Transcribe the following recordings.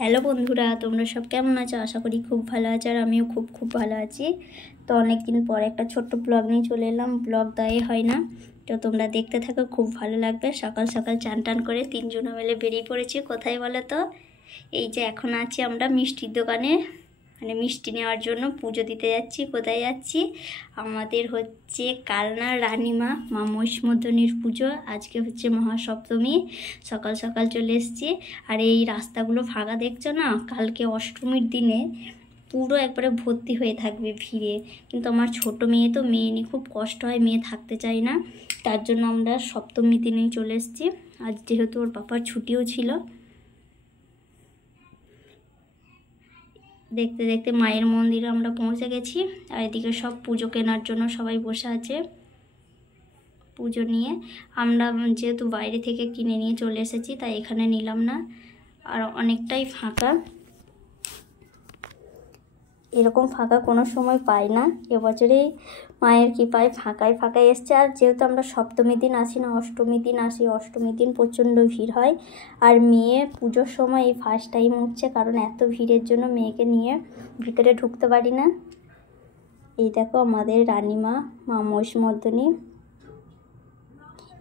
Hello বন্ধুরা, তোমরা সব কেমন আছো? আশা করি খুব ভালো আছো, আর আমিও খুব ভালো আছি। তো অনেকদিন পর একটা ছোট্ট ব্লগ নিয়ে চলে এলাম। ব্লগ দেওয়াই হয় না, তো তোমরা দেখতে থাকো, খুব ভালো লাগবে। সকাল সকাল চান টান করে তিনজনে মিলে বেরিয়ে পড়েছি। কোথায় বলো তো? এই যে এখন আছি আমরা মিষ্টির দোকানে, মানে মিষ্টি নেওয়ার জন্য। পুজো দিতে যাচ্ছি। কোথায় যাচ্ছি? আমাদের হচ্ছে কালনার রানীমা মা মহিষমর্দিনীর পুজো। আজকে হচ্ছে মহাসপ্তমী। সকাল সকাল চলে এসেছি। আর এই রাস্তাগুলো ফাঁকা দেখছো না? কালকে অষ্টমীর দিনে পুরো একবারে ভর্তি হয়ে থাকবে ভিড়ে। কিন্তু আমার ছোট মেয়ে তো, মেয়ে নিয়ে খুব কষ্ট হয়, মেয়ে থাকতে চায় না। তার জন্য আমরা সপ্তমী দিনেই চলে এসেছি। আজ যেহেতু ওর বাবার ছুটিও ছিল। দেখতে দেখতে মায়ের মন্দিরে আমরা পৌঁছে গেছি। আর এদিকে সব পুজো কেনার জন্য সবাই বসে আছে পুজো নিয়ে। আমরা যেহেতু বাইরে থেকে কিনে নিয়ে চলে এসেছি, তাই এখানে নিলাম না। আর অনেকটাই ফাঁকা, এরকম ফাঁকা কোনো সময় পাই না। এবছরেই মায়ের কৃপায় ফাঁকায় ফাঁকায় এসছে। আর যেহেতু আমরা সপ্তমী দিন আসি না, অষ্টমী দিন আসি। অষ্টমী দিন প্রচণ্ড ভিড় হয়। আর মেয়ে পুজোর সময় এই ফার্স্ট টাইম উঠছে, কারণ এত ভিড়ের জন্য মেয়েকে নিয়ে ভিতরে ঢুকতে পারি না। এই দেখো আমাদের রানীমা মা মহিষমর্দিনী।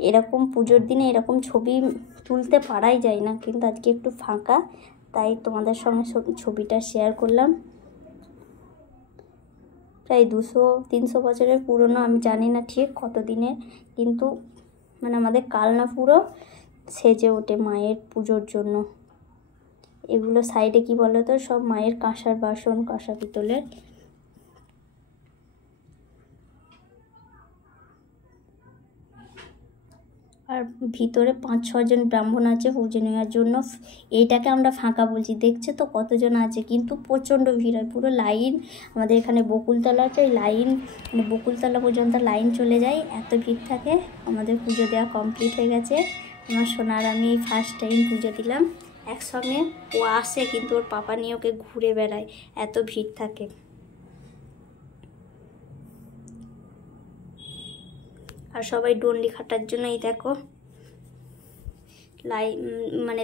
এরকম পুজোর দিনে এরকম ছবি তুলতে পারাই যায় না, কিন্তু আজকে একটু ফাঁকা, তাই তোমাদের সঙ্গে ছবিটা শেয়ার করলাম। প্রায় 200-300 বছরের পুরনো, আমি জানি না ঠিক কত দিনের, কিন্তু মানে আমাদের কালনা পুরো সেজে ওঠে মায়ের পুজোর জন্য। এগুলো সাইডে কি বলো তো, সব মায়ের কাঁসার বাসন, কাঁসা পিতলের। আর ভিতরে 5-6 জন ব্রাহ্মণ আছে পুজো নেওয়ার জন্য। এইটাকে আমরা ফাঁকা বলছি, দেখছে তো কতজন আছে, কিন্তু প্রচণ্ড ভিড় হয়। পুরো লাইন, আমাদের এখানে বকুলতলা আছে, ওই লাইন মানে বকুলতলা পর্যন্ত লাইন চলে যায়, এত ভিড় থাকে। আমাদের পুজো দেওয়া কমপ্লিট হয়ে গেছে। আমার সোনার আমি ফার্স্ট টাইম পুজো দিলাম একসঙ্গে। ও আসে, কিন্তু ওর পাপা নিয়ে ওকে ঘুরে বেড়ায়, এত ভিড় থাকে। আর সবাই ডন্ডি খাটার জন্য এই দেখো লাইন, মানে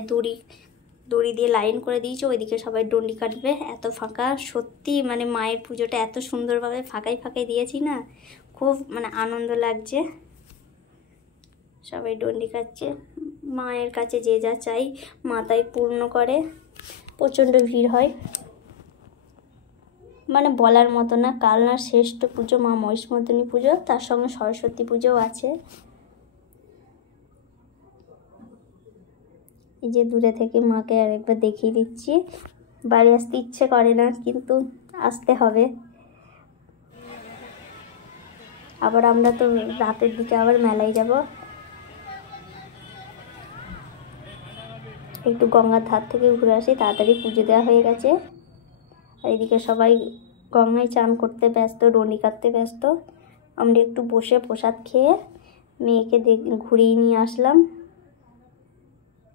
দড়ি দিয়ে লাইন করে দিয়েছে, ওইদিকে সবাই ডন্ডি কাটবে। এত ফাঁকা, সত্যি মানে মায়ের পুজোটা এত সুন্দরভাবে ফাঁকায় ফাঁকায় দিয়েছি না, খুব মানে আনন্দ লাগছে। সবাই ডন্ডি কাটছে। মায়ের কাছে যে যা চাই মা তাই পূর্ণ করে। প্রচণ্ড ভিড় হয়, মানে বলার মতো না। কালনার শ্রেষ্ঠ পুজো মা মহিষমর্দিনী পুজো, তার সঙ্গে সরস্বতী পুজোও আছে। এই যে দূরে থেকে মাকে আরেকবার দেখিয়ে দিচ্ছি। বাড়ি আসতে ইচ্ছে করে না, কিন্তু আসতে হবে। আবার আমরা তো রাতের দিকে আবার মেলায় যাব। একটু গঙ্গার ধার থেকে ঘুরে আসি, তাড়াতাড়ি পুজো দেওয়া হয়ে গেছে। আর এদিকে সবাই গঙ্গায় চান করতে ব্যস্ত, ডন্ডি কাটতে ব্যস্ত। আমরা একটু বসে প্রসাদ খেয়ে মেয়েকে ঘুরিয়ে নিয়ে আসলাম।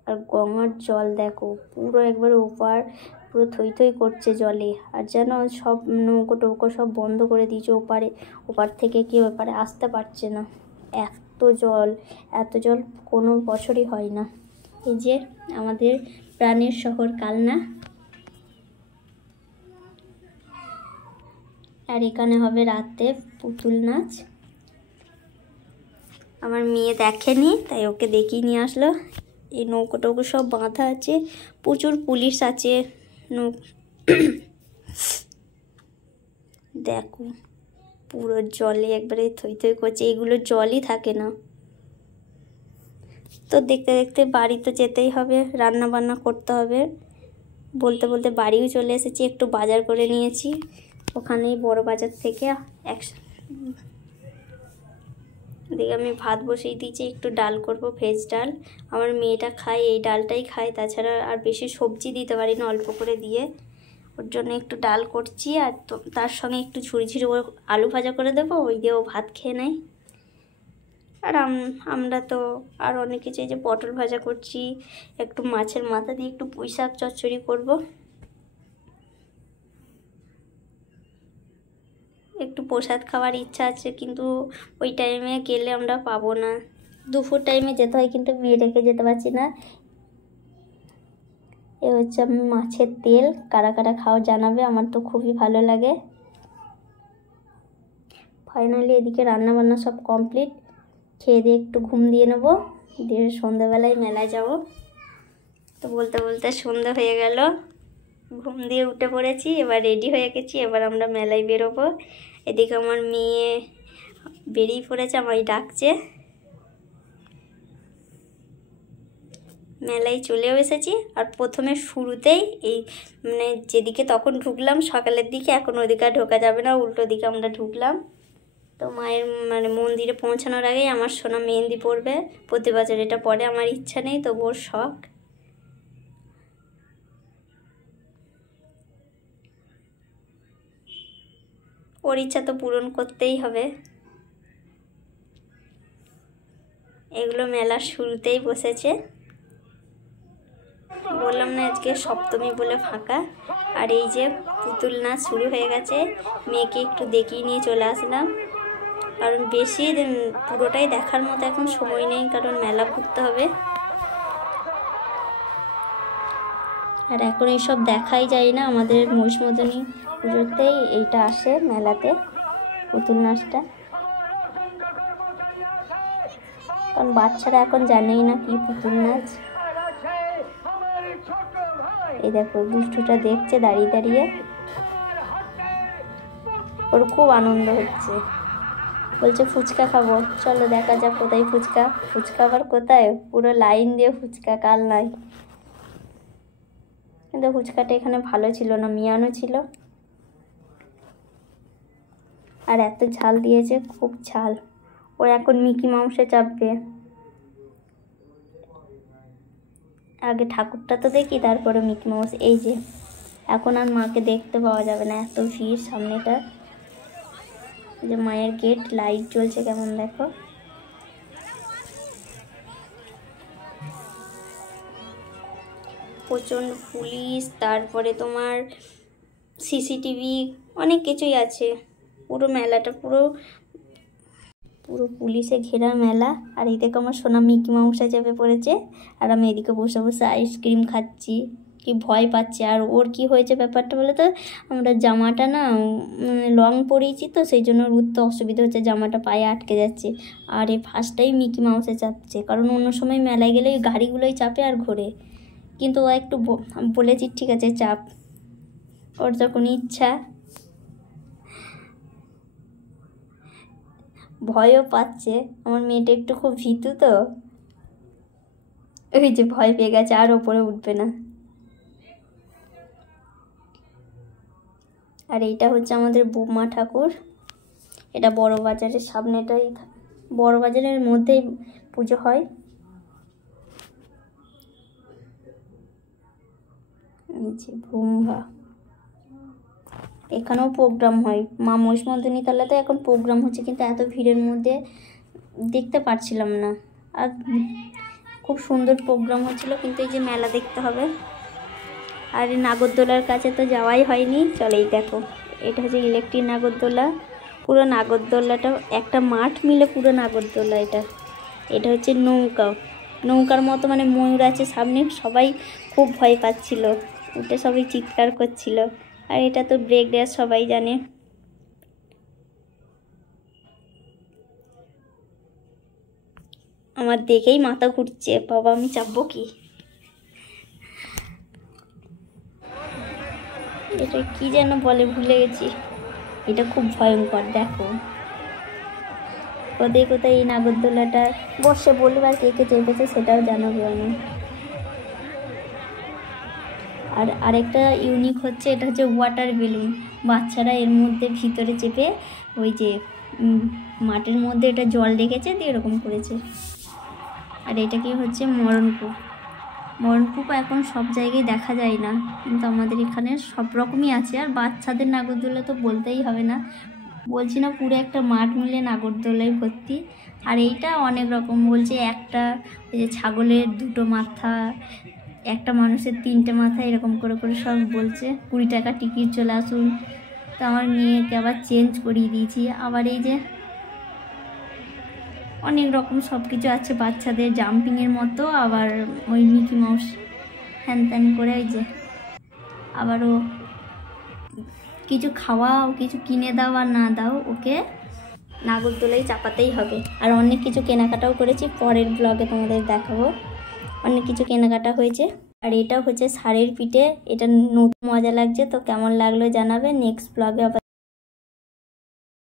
আর গঙ্গার জল দেখো, পুরো একবার ওপার পুরো থই থই করছে জলে। আর যেন সব নৌকো টৌকো সব বন্ধ করে দিয়েছে ওপার থেকে কেউ এপারে আসতে পারছে না। এত জল কোনো বছরই হয় না। এই যে আমাদের প্রাণের শহর কালনা। আর এখানে হবে রাতে পুতুল নাচ। আমার মেয়ে দেখেনি, তাই ওকে দেখিয়ে নিয়ে আসলো। এই নৌকো টৌকো সব বাঁধা আছে, প্রচুর পুলিশ আছে। দেখো পুরো জলে একবারে থই থই করছে, এগুলো জলই থাকে না। তো দেখতে দেখতে বাড়ি তো যেতেই হবে, রান্না বান্না করতে হবে। বলতে বলতে বাড়িও চলে এসেছি। একটু বাজার করে নিয়েছি ওখানেই, বড় বাজার থেকে। এদিকে আমি ভাত বসিয়ে দিয়েছি, একটু ডাল করব, ভেজ ডাল। আমার মেয়েটা খায়, এই ডালটাই খায়, তাছাড়া আর বেশি সবজি দিতে পারি না, অল্প করে দিয়ে। ওর জন্য একটু ডাল করছি। আর তার সঙ্গে একটু ঝুড়ি আলু ভাজা করে দেবো, ওই দিয়েও ভাত খেয়ে নেয়। আর আমরা তো আর অনেক কিছু, এই যে পটল ভাজা করছি, একটু মাছের মাথা দিয়ে একটু পুঁই শাক চচ্চড়ি করবো। একটু প্রসাদ খাওয়ার ইচ্ছা আছে, কিন্তু ওই টাইমে গেলে আমরা পাবো না। দুপুর টাইমে যেতে হয়, কিন্তু মেয়ে রেখে যেতে পারছি না। এ হচ্ছে আমি মাছের তেল, কারা কারা খাও জানাবে, আমার তো খুবই ভালো লাগে। ফাইনালি এদিকে রান্না বান্না সব কমপ্লিট, খেয়ে দিয়ে একটু ঘুম দিয়ে নেবো, দিয়ে সন্ধ্যাবেলায় মেলায় যাব। তো বলতে বলতে সন্ধ্যা হয়ে গেল, ঘুম দিয়ে উঠে পড়েছি, এবার রেডি হয়ে গেছি, এবার আমরা মেলায় বেরোবো। এদিকে আমার মেয়ে বেরিয়ে পড়েছে, আমায় ডাকছে। মেলায় চলেও এসেছি, আর প্রথমে শুরুতেই এই মানে যেদিকে তখন ঢুকলাম সকালের দিকে, এখন ওদিকে ঢোকা যাবে না, উল্টো দিকে আমরা ঢুকলাম। তো মায়ের মানে মন্দিরে পৌঁছানোর আগেই আমার সোনা মেহেন্দি পরবে, প্রতি বছর এটা পরে, আমার ইচ্ছা নেই তবু ওর শখ। ওর ইচ্ছা তো পূরণ করতেই হবে। এগুলো মেলার শুরুতেই বসেছে, বললাম না আজকে সপ্তমী বলে ফাঁকা। আর এই যে পুতুল নাচ শুরু হয়ে গেছে, মেয়েকে একটু দেখিয়ে নিয়ে চলে আসলাম, কারণ বেশি পুরোটাই দেখার মতো এখন সময় নেই, কারণ মেলা ঘুরতে হবে। আর এখন এইসব দেখাই যায় না, আমাদের মহিষমর্দিনী পুজোতেই এইটা আসে মেলাতে, পুতুল নাচটা, কারণ বাচ্চারা এখন জানেই না কি পুতুল নাচ। এই দেখো দুষ্টুটা দেখছে দাঁড়িয়ে দাঁড়িয়ে, ওর খুব আনন্দ হচ্ছে, বলছে ফুচকা খাবো, চলো দেখা যাক কোথায় ফুচকা। ফুচকা আবার কোথায়, পুরো লাইন দিয়ে ফুচকা, কাল নাই। কিন্তু ফুচকাটা এখানে ভালো ছিল না, মিয়ানো ছিল, আর এত ঝাল দিয়েছে, খুব ঝাল। ও এখন মিকি মাউসে চাপবে, আগে ঠাকুরটা তো দেখি তারপরে মিকি মাউস। এই যে এখন আর মাকে দেখতে পাওয়া যাবে না, এত ভিড় সামনেটা। যে মায়ের গেট, লাইট জ্বলছে কেমন দেখো। প্রচণ্ড পুলিশ, তারপরে তোমার সিসিটিভি, অনেক কিছুই আছে। পুরো মেলাটা পুরো পুরো পুলিশে ঘেরা মেলা। আর এই দেখো আমার সোনা মিকি মাউসে চেপে পড়েছে, আর আমি এদিকে বসে বসে আইসক্রিম খাচ্ছি, কি ভয় পাচ্ছে। আর ওর কি হয়েছে ব্যাপারটা বলে তো, আমরা জামাটা না লং পরিয়েছি তো, সেই জন্য উঠতে অসুবিধা হচ্ছে, জামাটা পায়ে আটকে যাচ্ছে। আর এই ফার্স্টটাই মিকি মাউসে চাপছে, কারণ অন্য সময় মেলায় গেলে ওই গাড়িগুলোই চাপে আর ঘোরে, কিন্তু ও একটু বলেছি ঠিক আছে চাপ, ওর যখন ইচ্ছা। ভয়ও পাচ্ছে, আমার মেয়েটা একটু খুব ভীতু তো, ওই যে ভয় পেয়ে গেছে, আর ওপরে উঠবে না। আর এইটা হচ্ছে আমাদের বোমা ঠাকুর, এটা বড় বাজারের সামনেটাই, বড় বাজারের মধ্যেই পুজো হয়। এই যে ব্রহ্মা, এখানেও প্রোগ্রাম হয়, মা মহিষমর্দিনী তলাতে এখন প্রোগ্রাম হচ্ছে, কিন্তু এত ভিড়ের মধ্যে দেখতে পারছিলাম না। আর খুব সুন্দর প্রোগ্রাম হচ্ছিল, কিন্তু এই যে মেলা দেখতে হবে। আর নাগরদোলার কাছে তো যাওয়াই হয়নি, চলেই দেখো, এটা হচ্ছে ইলেকট্রিক নাগরদোলা, পুরো নাগরদোলাটা একটা মাঠ মিলে পুরো নাগরদোলা। এটা হচ্ছে নৌকার মতো, মানে ময়ূর আছে সামনে, সবাই খুব ভয় পাচ্ছিল, উঠে সবাই চিৎকার করছিল। আর এটা তো ব্রেক ড্যান্স, সবাই জানে। আমার দেখেই মাথা ঘুরছে, বাবা আমি চাপবো কি। এটা কি যেন বলে, ভুলে গেছি, এটা খুব ভয়ঙ্কর। দেখো কোথায় কোথায় এই নাগরদোলাটা বসে, বলবো আর কে কে চেপেছে সেটাও জানাবো আমি। আর আরেকটা ইউনিক হচ্ছে, এটা হচ্ছে ওয়াটার বেলুন, বাচ্চারা এর মধ্যে ভিতরে চেপে ওই যে মাটির মধ্যে এটা জল রেখেছে দিয়ে এরকম করেছে। আর এটা কি হচ্ছে মরণকূপ। মরণকূপ এখন সব জায়গায় দেখা যায় না, কিন্তু আমাদের এখানে সব রকমই আছে। আর বাচ্চাদের নাগরদোলা তো বলতেই হবে না, বলছি না পুরো একটা মাঠ মিলে নাগরদোলায় ভর্তি। আর এইটা অনেক রকম বলছে, একটা ওই যে ছাগলের দুটো মাথা, একটা মানুষের তিনটে মাথা, এরকম করে করে সব বলছে। 20 টাকা টিকিট, চলে আসুন। তো আমার মেয়েকে আবার চেঞ্জ করিয়ে দিয়েছি। আবার এই যে অনেক রকম সব কিছু আছে বাচ্চাদের, জাম্পিংয়ের মতো, আবার ওই মিকি মাউস হ্যান ত্যান করে ওই যে আবারও কিছু খাওয়াও, কিছু কিনে দাও আর না দাও, ওকে নাগরদোলায় চাপাতেই হবে। আর অনেক কিছু কেনাকাটাও করেছি, পরের ব্লগে তোমাদের দেখাবো। অনেক কিছু কেনাকাটা হয়েছে। আর এটা হচ্ছে ষাঁড়ের পিঠে, এটা নতুন মজা লাগছে। তো কেমন লাগলো জানাবে। নেক্সট ব্লগে আবার